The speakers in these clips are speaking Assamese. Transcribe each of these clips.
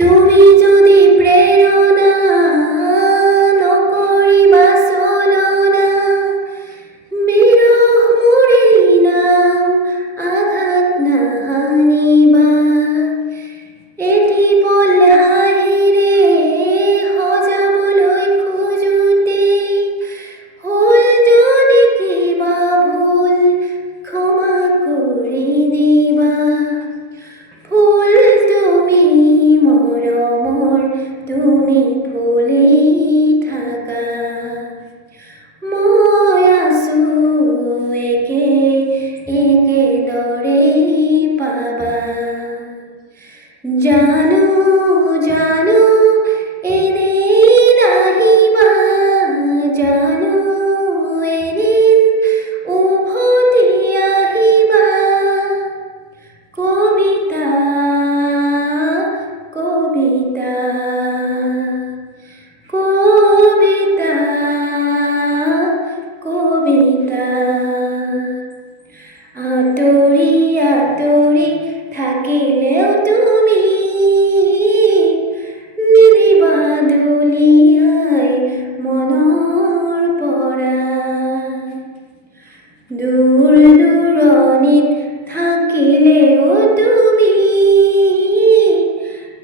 তুমি যদি প্ৰেৰণা নকৰিবা চলনা, বিৰহ মুৰি নাম আঘাত নাহানিবা। এটি পল হাঁহিৰে সজাবলৈ খোজোতে হ'ল যদি কিবা ভুল, ক্ষমা কৰি দিবা। ফুল তুমি মৰমৰ, তুমি ফুলি থাকা। মই আছো একেদৰেই পাবা। জানো জানো এদিন আহিবা, জানো এদিন উভতি আহিবা। কবিতা কবিতা কবিতা কবিতা। আঁতৰি আঁতৰি থাকিলেও তুমি নিদিবা দলিয়াই মনৰ পৰা। দূৰ দূৰণিত থাকিলেও তুমি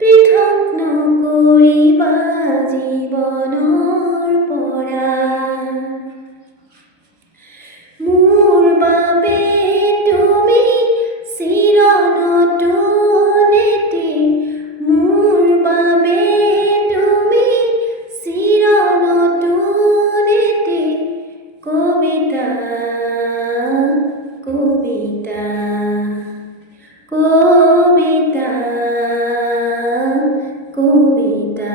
পৃথক নকৰিবা জীৱনৰ পৰা। মোৰ বাবে তুমি চিৰ নতুন এটি, মোৰ বাবে তুমি চিৰ নতুন এটি কবিতা কবিতা কবিতা কবিতা।